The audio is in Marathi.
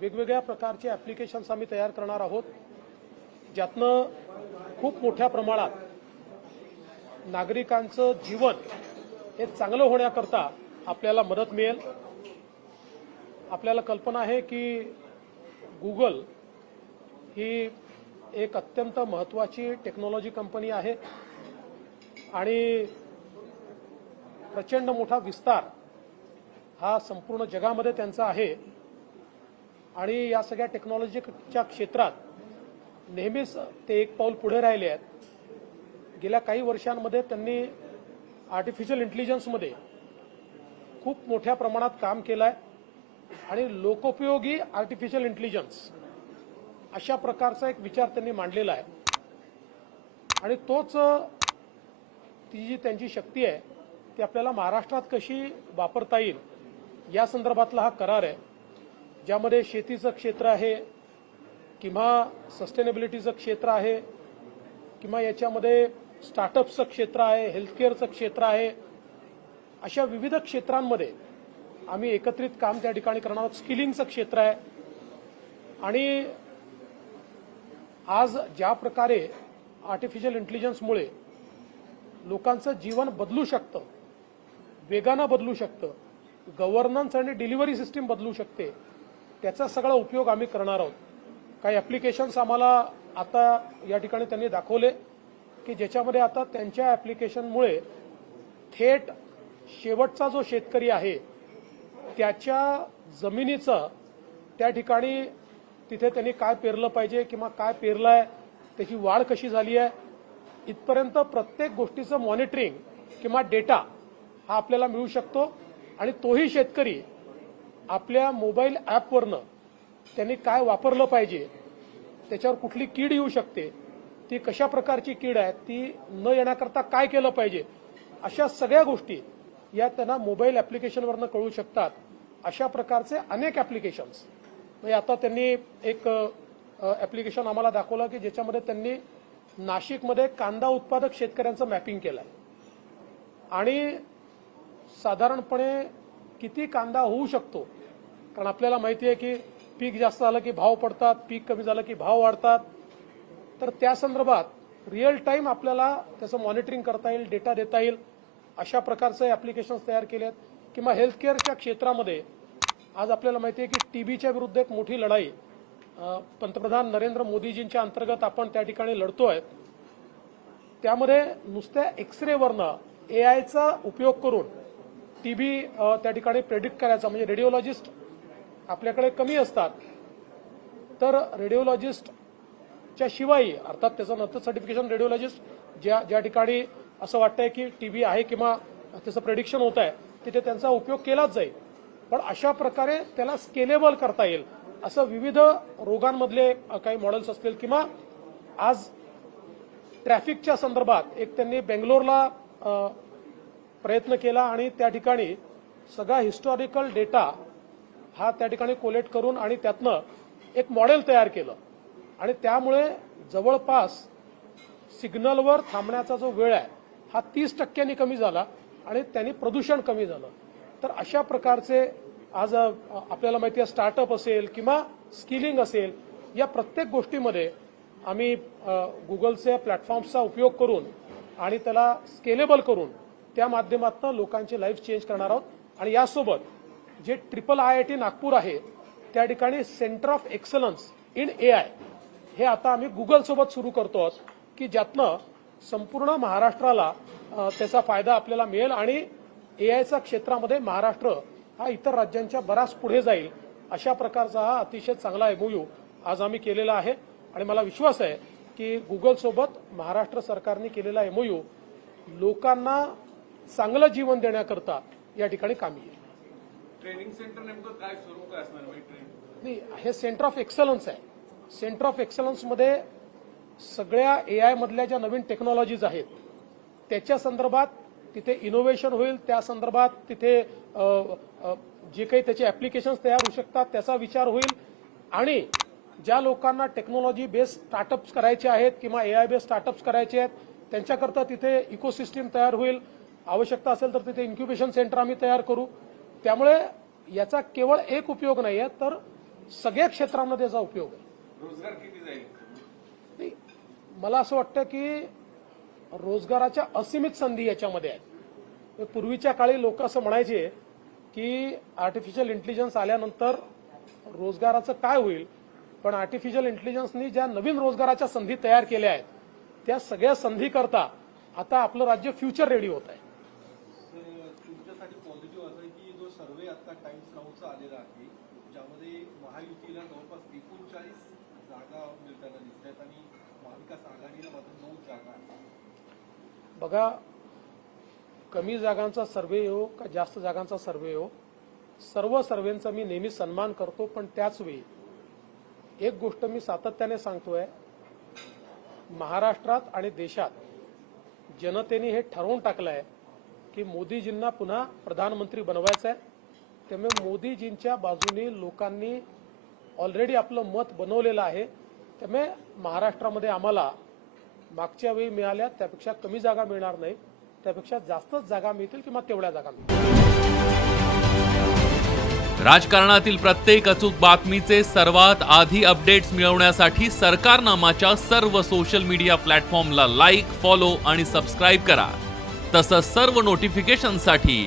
वेगवेगळ्या प्रकारचे ॲप्लिकेशन्स आम्ही तयार करणार आहोत. ज्यातनं खूप मोठ्या प्रमाणात नागरिकांचं जीवन हे चांगलं होण्याकरता आपल्याला मदत मिळेल. आपल्याला कल्पना आहे की गुगल ही एक अत्यंत महत्त्वाची टेक्नॉलॉजी कंपनी आहे. आणि प्रचंड मोठा विस्तार हा संपूर्ण जगामध्ये त्यांचा आहे. आणि या सगळ्या टेक्नॉलॉजीच्या क्षेत्रात नेहमीच ते एक पाऊल पुढे राहिले आहेत. गेल्या काही वर्षांमध्ये त्यांनी आर्टिफिशियल इंटेलिजन्समध्ये खूप मोठ्या प्रमाणात काम केलं आहे आणि लोकोपयोगी आर्टिफिशियल इंटेलिजन्स अशा प्रकारचा एक विचार त्यांनी मांडलेला आहे. आणि तोच ती जी त्यांची शक्ती आहे ती आपल्याला महाराष्ट्रात कशी वापरता येईल या संदर्भातला हा करार आहे. ज्यामध्ये शेतीचं क्षेत्र आहे किंवा सस्टेनेबिलिटीचं क्षेत्र आहे किंवा याच्यामध्ये स्टार्टअप्सचं क्षेत्र आहे हेल्थकेअरचं क्षेत्र आहे अशा विविध क्षेत्रांमध्ये आम्ही एकत्रित काम त्या ठिकाणी करणार आहोत. स्किलिंगचं क्षेत्र आहे. आणि आज ज्या प्रकारे आर्टिफिशियल इंटेलिजन्समुळे लोकांचं जीवन बदलू शकतं वेगानं बदलू शकतं गव्हर्नन्स आणि डिलिव्हरी सिस्टीम बदलू शकते त्याचा सगळा उपयोग आम्ही करणार आहोत. काही ॲप्लिकेशन्स आम्हाला आता या ठिकाणी त्यांनी दाखवले की ज्याच्यामध्ये आता त्यांच्या ॲप्लिकेशनमुळे थेट शेवटचा जो शेतकरी आहे त्याच्या जमिनीचं त्या ठिकाणी तिथे त्यांनी काय पेरलं पाहिजे किंवा काय पेरलं आहे त्याची वाढ कशी झाली आहे इथपर्यंत प्रत्येक गोष्टीचं मॉनिटरिंग किंवा डेटा हा आपल्याला मिळू शकतो आणि तोही शेतकरी आपल्या मोबाईल ॲपवरनं त्यांनी काय वापरलं पाहिजे त्याच्यावर कुठली कीड येऊ शकते ती कशा प्रकारची कीड आहे ती न येण्याकरता काय केलं पाहिजे अशा सगळ्या गोष्टी या त्यांना मोबाईल ॲप्लिकेशनवरनं कळू शकतात. अशा प्रकारचे अनेक ॲप्लिकेशन्स. म्हणजे आता त्यांनी एक ॲप्लिकेशन आम्हाला दाखवलं की ज्याच्यामध्ये त्यांनी नाशिकमध्ये कांदा उत्पादक शेतकऱ्यांचं मॅपिंग केलं आहे आणि साधारणपणे किती कांदा होऊ शकतो कारण आपल्याला माहिती आहे की पीक जास्त झालं की भाव पडतात पीक कमी झालं की भाव वाढतात. तर त्या संदर्भात रिअल टाईम आपल्याला त्याचं मॉनिटरिंग करता येईल डेटा देता येईल. अशा प्रकारचे ॲप्लिकेशन्स तयार केले आहेत. किंवा हेल्थकेअरच्या क्षेत्रामध्ये आज आपल्याला माहिती आहे की टीबीच्या विरुद्ध एक मोठी लढाई पंतप्रधान नरेंद्र मोदीजींच्या अंतर्गत आपण त्या ठिकाणी लढतोय. त्यामध्ये नुसत्या एक्सरेवरनं ए आयचा उपयोग करून टीबी त्या ठिकाणी प्रेडिक्ट करायचा म्हणजे रेडिओलॉजिस्ट आपल्याकडे कमी असतात तर रेडिओलॉजिस्टच्या शिवाय अर्थात त्याचं नंतर सर्टिफिकेशन रेडिओलॉजिस्ट ज्या ज्या ठिकाणी असं वाटतंय की टीबी आहे किंवा त्याचं प्रेडिक्शन होत आहे तिथे त्यांचा उपयोग केलाच जाईल. पण अशा प्रकारे त्याला स्केलेबल करता येईल असं विविध रोगांमधले काही मॉडेल्स असतील किंवा आज ट्रॅफिकच्या संदर्भात एक त्यांनी बेंगलोरला प्रयत्न केला आणि त्या ठिकाणी सगळा हिस्टॉरिकल डेटा हा त्या ठिकाणी कोलेक्ट करून आणि त्यातनं एक मॉडेल तयार केलं. आणि त्यामुळे जवळपास सिग्नलवर थांबण्याचा जो वेळ आहे हा तीस टक्क्यांनी कमी झाला आणि त्यांनी प्रदूषण कमी झालं. तर अशा प्रकारचे आज आपल्याला माहिती आहे स्टार्टअप असेल किंवा स्किलिंग असेल या प्रत्येक गोष्टीमध्ये आम्ही गुगलचे गुगलच्या प्लॅटफॉर्म्सचा उपयोग करून आणि त्याला स्केलेबल करून त्या माध्यमातून लोकांची लाईफ चेंज करणार आहोत. आणि यासोबत जे triple I I T Nagpur आहे त्या ठिकाणी centre of excellence in A I हे आता आम्ही गुगल सोबत सुरू करतो आहोत की ज्यातनं संपूर्ण महाराष्ट्राला त्याचा फायदा आपल्याला मिळेल आणि ए आयच्या क्षेत्रामध्ये महाराष्ट्र हा इतर राज्यांच्या बराच पुढे जाईल अशा प्रकारचा हा अतिशय चांगला एमओयू आज आम्ही केलेला आहे. आणि मला विश्वास आहे की गुगल सोबत महाराष्ट्र सरकारने केलेला एमओयू लोकांना चांगलं जीवन देण्याकरता या ठिकाणी कामी येईल. ट्रेनिंग सेंटर नेमकं काय स्वरूप काय असणार म्हणजे ट्रेनिंग. नाही हे सेंटर ऑफ एक्सलन्स आहे. सेंटर ऑफ एक्सलन्समध्ये सगळ्या ए मधल्या ज्या नवीन टेक्नॉलॉजीज आहेत त्याच्या संदर्भात तिथे इनोव्हेशन होईल त्या संदर्भात तिथे जे काही त्याचे ॲप्लिकेशन्स तयार होऊ शकतात त्याचा विचार होईल. आणि ज्या लोकांना टेक्नॉलॉजी बेस्ड स्टार्टअप्स करायचे आहेत किंवा ए आय बेस्ड स्टार्टअप्स करायचे आहेत त्यांच्याकरता तिथे इकोसिस्टीम तयार होईल. आवश्यकता असेल तर तिथे इन्क्युबेशन सेंटर आम्ही तयार करू. त्यामुळे याचा केवळ एक उपयोग नाही आहे तर सगळ्या क्षेत्रांमध्ये याचा उपयोग आहे. रोजगार किती जाईल? नाही, मला असं वाटतं की रोजगाराच्या असीमित संधी याच्यामध्ये आहेत. पूर्वीच्या काळी लोक असं म्हणायचे की आर्टिफिशियल इंटेलिजन्स आल्यानंतर रोजगाराचं काय होईल? पण आर्टिफिशियल इंटेलिजन्सनी ज्या नवीन रोजगाराच्या संधी तयार केल्या आहेत त्या सगळ्या संधी करता आता आपलं राज्य फ्युचर रेडी होत आहे तर तुमच्यासाठी पॉझिटिव्ह असं आहे की जो सर्वे आता टाइम्स आलेला आहे ज्यामध्ये महायुतीला जवळपास एकोणचाळीस जागा मिळताना दिसत आहेत आणि महाविकास आघाडीला मात्र नऊ जागा आहेत. बघा कमी जागांचा सर्वे हो का जास्त जागांचा सर्वे हो? सर्व सर्वेंचा मी नेहमी सन्मान करतो पण त्याच वेळी एक गोष्ट मी सातत्याने सांगतोय. महाराष्ट्रात आणि देशात जनतेने हे ठरवून टाकलं आहे की मोदीजींना पुन्हा प्रधानमंत्री बनवायचं आहे त्यामुळे मोदीजींच्या बाजूने लोकांनी ऑलरेडी आपलं मत बनवलेलं आहे. त्यामुळे महाराष्ट्रामध्ये आम्हाला मागच्या वेळी मिळाल्या त्यापेक्षा कमी जागा मिळणार नाही. त्यापेक्षा जास्तच जागा मिळतील किंवा तेवढ्या जागा मिळतील. राजकारणातील प्रत्येक अचूक बातमीचे सर्वात आधी अपडेट्स मिळवण्यासाठी सरकारनामाच्या सर्व सोशल मीडिया प्लॅटफॉर्मला लाईक फॉलो आणि सबस्क्राईब करा. तसंच सर्व नोटिफिकेशनसाठी